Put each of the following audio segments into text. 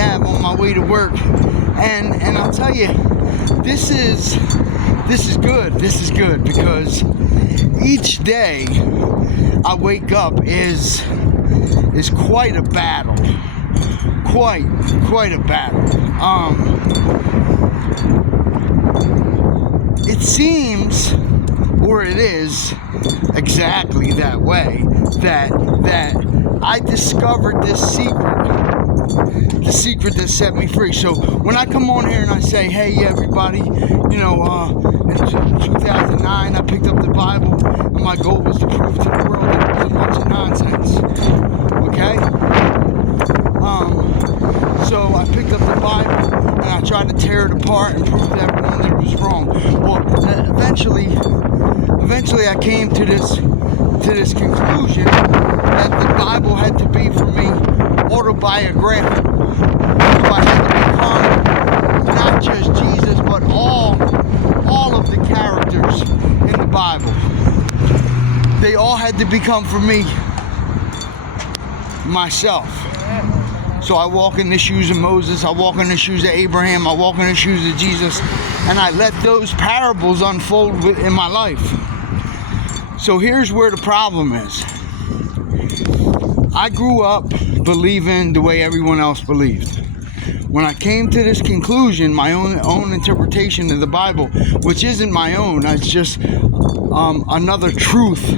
Ave on my way to work, and I'll tell you, this is good. This is good because each day I wake up is quite a battle. Quite a battle. It seems, or it is exactly that way, that I discovered this secret, the secret that set me free. So when I come on here and I say, hey everybody, in 2009 I picked up the Bible and my goal was to prove to the world that it was a bunch of nonsense. Okay? So I picked up the Bible and I tried to tear it apart and prove to everyone that it was wrong. Well, eventually I came to this conclusion that the Bible had to be for me autobiographical. So I had to become not just Jesus, but all of the characters in the Bible. They all had to become for me myself. So I walk in the shoes of Moses, I walk in the shoes of Abraham, I walk in the shoes of Jesus, and I let those parables unfold in my life. So here's where the problem is. I grew up believing the way everyone else believed. When I came to this conclusion, my own interpretation of the Bible, which isn't my own, it's just another truth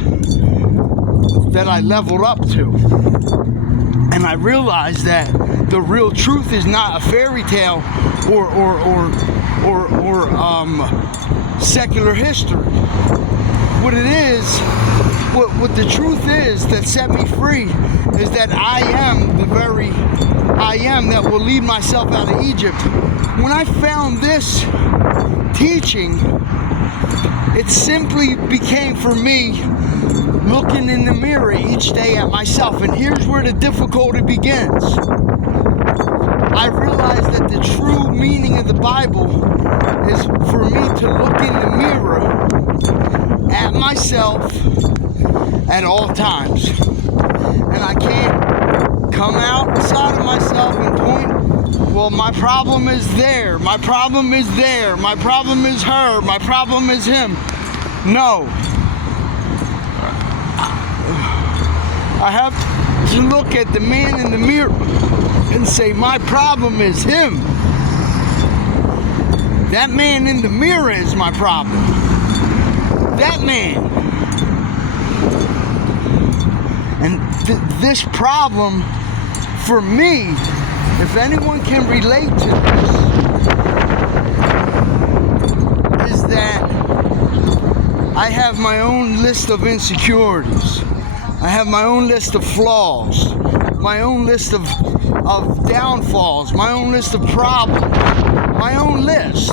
that I leveled up to. And I realized that the real truth is not a fairy tale or secular history. What it is, what the truth is that set me free is that I am the very I am that will lead myself out of Egypt. When I found this teaching, it simply became for me looking in the mirror each day at myself. And here's where the difficulty begins. I realized that the true meaning of the Bible is for me to look in the mirror at myself at all times. And I can't come outside of myself and point, well, my problem is there, my problem is there, my problem is her, my problem is him. No. I have to look at the man in the mirror and say, my problem is him. That man in the mirror is my problem. That man. And this problem, for me, if anyone can relate to this, is that I have my own list of insecurities. I have my own list of flaws, my own list of downfalls, my own list of problems, my own list.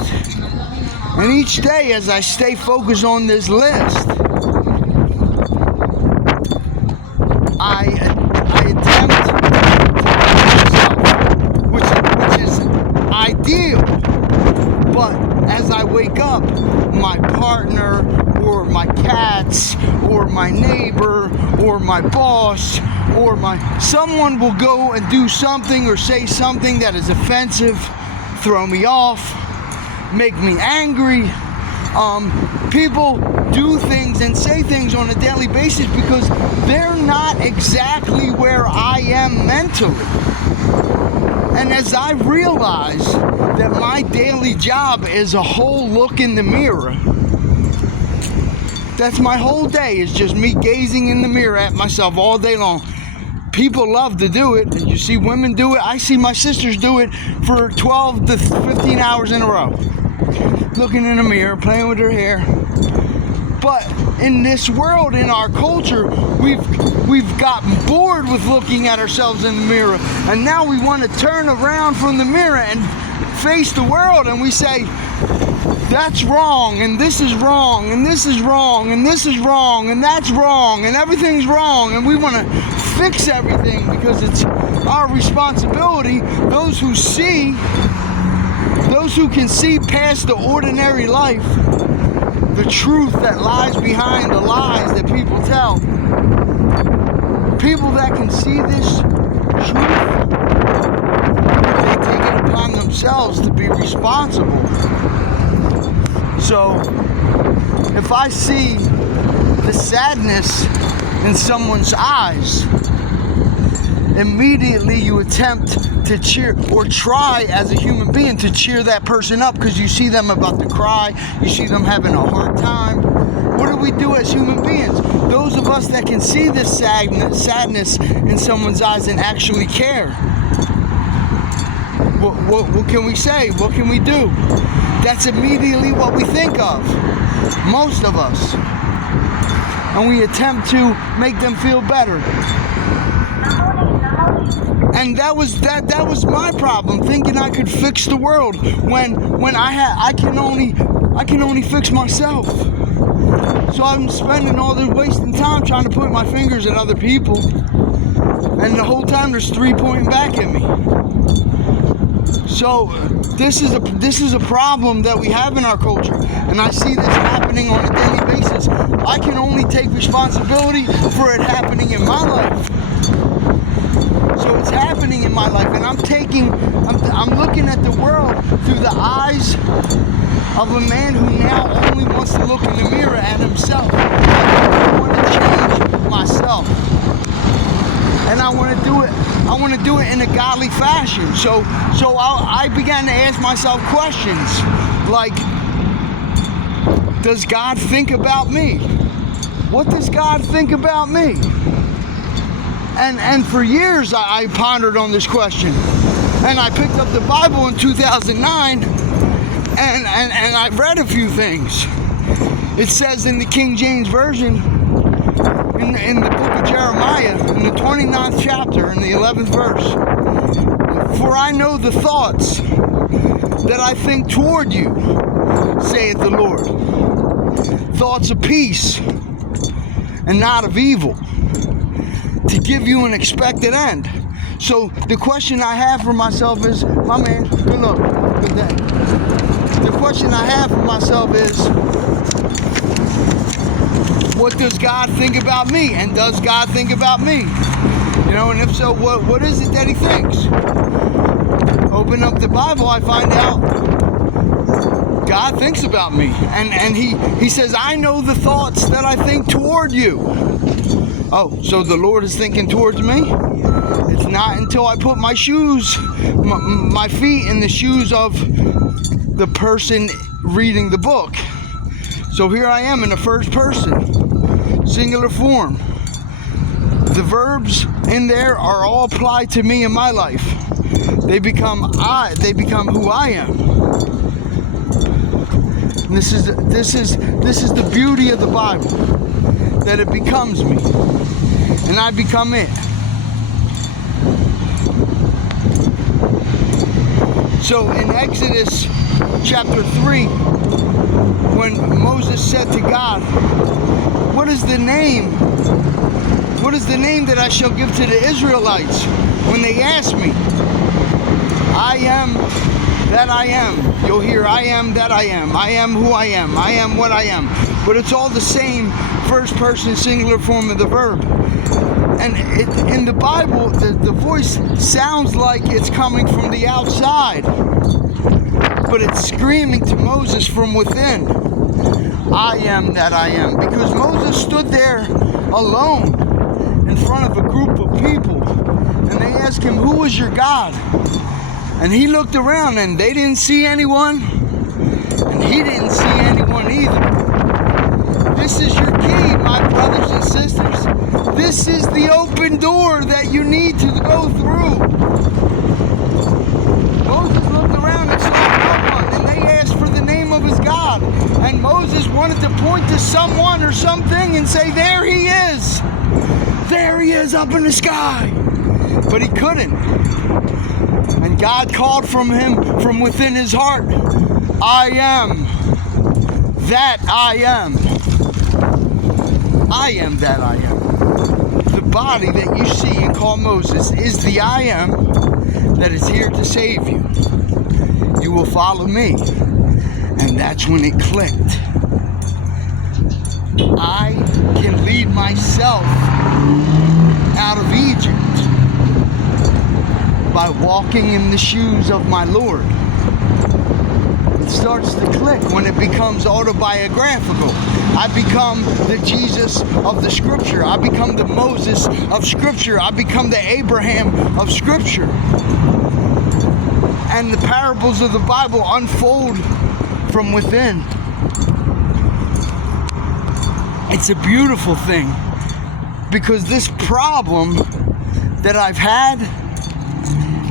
And each day as I stay focused on this list, I attempt to myself, which is ideal. But as I wake up, my partner or my cats or my neighbor or my boss or someone will go and do something or say something that is offensive, throw me off, make me angry. People do things and say things on a daily basis because they're not exactly where I am mentally. And as I realize that my daily job is a whole look in the mirror, that's my whole day, is just me gazing in the mirror at myself all day long. People love to do it. You see women do it. I see my sisters do it for 12 to 15 hours in a row. Looking in the mirror, playing with their hair. But in this world, in our culture, we've gotten bored with looking at ourselves in the mirror. And now we want to turn around from the mirror and face the world, and we say, that's wrong, and this is wrong, and this is wrong, and this is wrong, and that's wrong, and everything's wrong, and we want to fix everything because it's our responsibility. Those who can see past the ordinary life, the truth that lies behind the lies that people tell, people that can see this truth, they themselves to be responsible. So, if I see the sadness in someone's eyes, immediately you attempt to cheer, or try as a human being to cheer that person up, because you see them about to cry, you see them having a hard time. What do we do as human beings? Those of us that can see this sadness in someone's eyes and actually care. What can we say? What can we do? That's immediately what we think of, most of us. And we attempt to make them feel better. And that was my problem, thinking I could fix the world when I can only fix myself. So I'm spending all this wasting time trying to point my fingers at other people, and the whole time there's 3 pointing back at me. So this is a problem that we have in our culture, and I see this happening on a daily basis. I can only take responsibility for it happening in my life. So it's happening in my life, and I'm looking at the world through the eyes of a man who now only wants to look in the mirror at himself. I want to change myself, and I want to do it in a godly fashion. So I began to ask myself questions like, does God think about me? What does God think about me? And for years I pondered on this question, and I picked up the Bible in 2009, and I read a few things. It says in the King James Version, in the book of Jeremiah, in the 29th chapter, in the 11th verse, "For I know the thoughts that I think toward you, saith the Lord, thoughts of peace and not of evil, to give you an expected end." So the question I have for myself is, my man, good luck, good day. The question I have for myself is, what does God think about me? And does God think about me? You know, and if so, what is it that he thinks? Open up the Bible, I find out God thinks about me. And he says, I know the thoughts that I think toward you. Oh, so the Lord is thinking towards me? It's not until I put my shoes, my feet in the shoes of the person reading the book. So here I am in the first person, singular form. The verbs in there are all applied to me in my life. They become who I am. And this is the beauty of the Bible, that it becomes me, and I become it. So in Exodus chapter 3, when Moses said to God, what is the name that I shall give to the Israelites when they ask me? I am that I am. You'll hear, I am that I am. I am who I am. I am what I am. But it's all the same first person singular form of the verb. And in the Bible, the voice sounds like it's coming from the outside, but it's screaming to Moses from within. I am that I am. Because Moses stood there alone in front of a group of people, and they asked him, who is your God? And he looked around, and they didn't see anyone, and he didn't see anyone either. This is your key, my brothers and sisters. This is the open door that you need to go through. Moses looked around and saw no one, and they asked for the name of his God. And Moses wanted to point to someone or something and say, there he is. There he is up in the sky. But he couldn't. And God called from him from within his heart, I am that I am. I am that I am. The body that you see and call Moses is the I am that is here to save you. You will follow me. And that's when it clicked. I can lead myself out of Egypt by walking in the shoes of my Lord. It starts to click when it becomes autobiographical. I become the Jesus of the Scripture. I become the Moses of Scripture. I become the Abraham of Scripture. And the parables of the Bible unfold from within. It's a beautiful thing, because this problem that I've had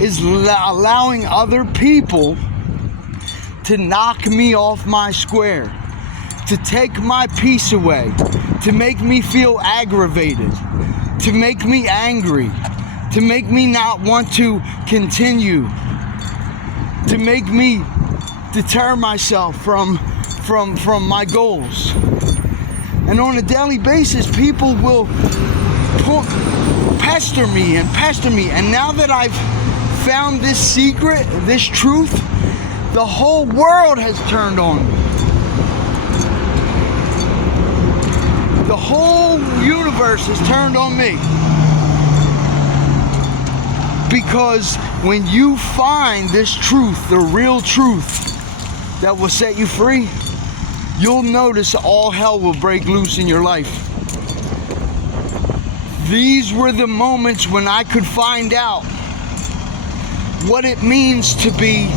is allowing other people to knock me off my square, to take my peace away, to make me feel aggravated, to make me angry, to make me not want to continue, to make me deter myself from my goals. And on a daily basis, people will pester me. And now that I've found this secret, this truth, the whole world has turned on me. The whole universe has turned on me. Because when you find this truth, the real truth that will set you free, you'll notice all hell will break loose in your life. These were the moments when I could find out what it means to be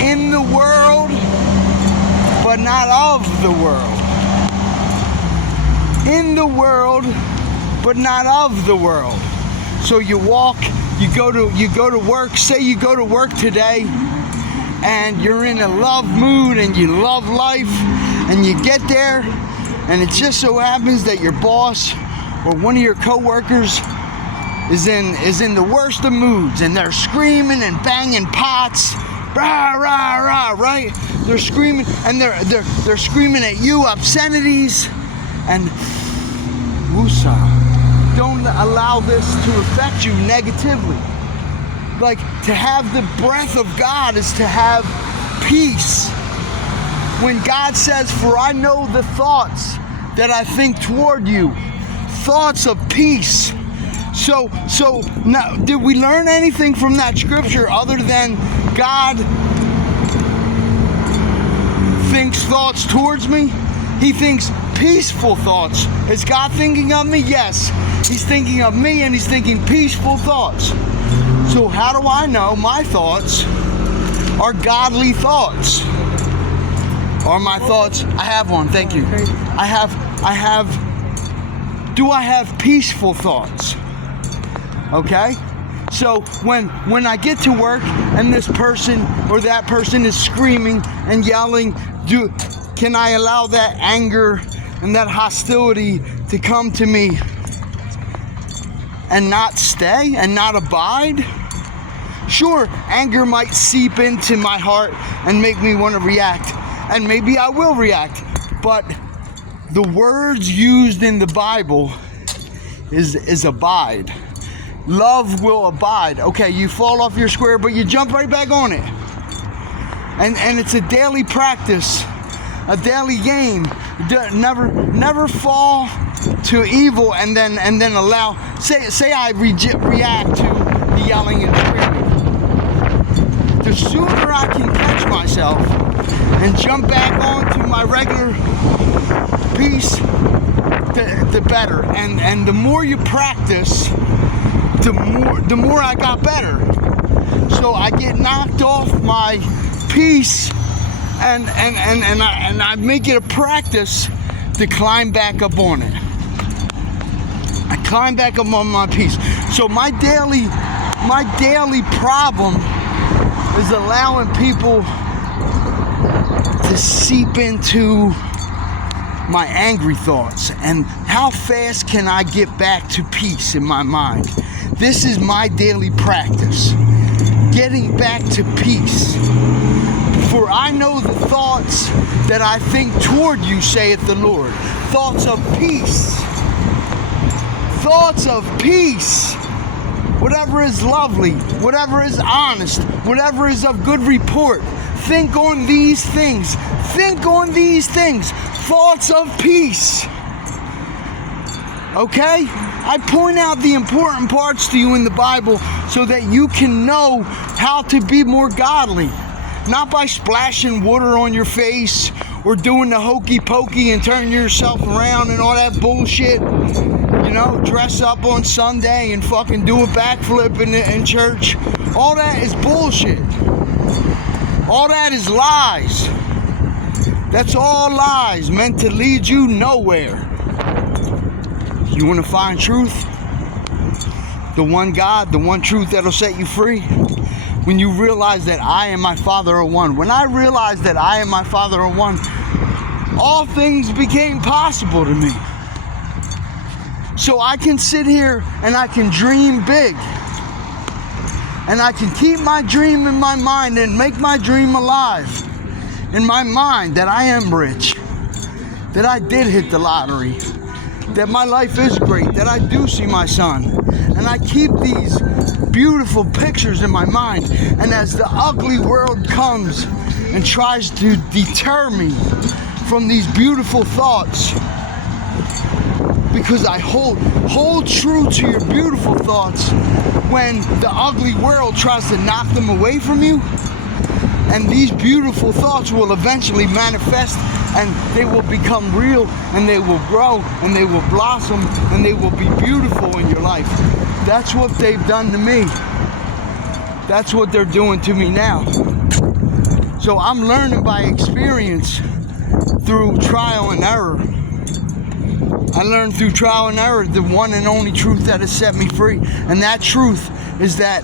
in the world, but not of the world. In the world, but not of the world. So you walk, you go to work. Say you go to work today, and you're in a love mood, and you love life, and you get there, and it just so happens that your boss or one of your co-workers is in the worst of moods, and they're screaming and banging pots, rah rah rah, right? They're screaming, and they're screaming at you obscenities, and woosah. Don't allow this to affect you negatively. Like, to have the breath of God is to have peace. When God says, "For I know the thoughts that I think toward you," thoughts of peace. So now, did we learn anything from that scripture other than God thinks thoughts towards me? He thinks peaceful thoughts. Is God thinking of me? Yes. He's thinking of me, and he's thinking peaceful thoughts. So how do I know my thoughts are godly thoughts? Are my thoughts? I have one. Thank you. Do I have peaceful thoughts? Okay? So when I get to work and this person or that person is screaming and yelling, can I allow that anger and that hostility to come to me and not stay and not abide? Sure, anger might seep into my heart and make me want to react, and maybe I will react, but the words used in the Bible is abide. Love will abide. Okay, you fall off your square, but you jump right back on it. And it's a daily practice, a daily game. Never fall to evil and then allow. Say I react to the yelling and screaming. The sooner I can catch myself and jump back onto my regular peace, the better. And the more you practice, the more I got better. So I get knocked off my peace, and I make it a practice to climb back up on it. I climb back up on my peace. So my daily problem is allowing people to seep into my angry thoughts. And how fast can I get back to peace in my mind? This is my daily practice, getting back to peace. For I know the thoughts that I think toward you, saith the Lord. Thoughts of peace. Thoughts of peace. Whatever is lovely, whatever is honest, whatever is of good report. Think on these things. Think on these things. Thoughts of peace. Okay? I point out the important parts to you in the Bible so that you can know how to be more godly. Not by splashing water on your face or doing the hokey pokey and turning yourself around and all that bullshit. You know, dress up on Sunday and fucking do a backflip in church. All that is bullshit. All that is lies. That's all lies meant to lead you nowhere. You want to find truth? The one God, the one truth that'll set you free? When you realize that I and my Father are one. When I realized that I and my Father are one, all things became possible to me. So I can sit here and I can dream big. And I can keep my dream in my mind and make my dream alive. In my mind that I am rich. That I did hit the lottery. That my life is great. That I do see my son. And I keep these beautiful pictures in my mind. And as the ugly world comes and tries to deter me from these beautiful thoughts, because I hold true to your beautiful thoughts when the ugly world tries to knock them away from you. And these beautiful thoughts will eventually manifest, and they will become real, and they will grow, and they will blossom, and they will be beautiful in your life. That's what they've done to me. That's what they're doing to me now. So I'm learning by experience through trial and error. I learned through trial and error the one and only truth that has set me free. And that truth is that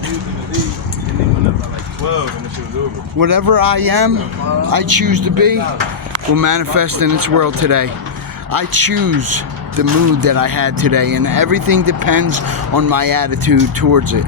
whatever I am, I choose to be, will manifest in its world today. I choose the mood that I had today, and everything depends on my attitude towards it.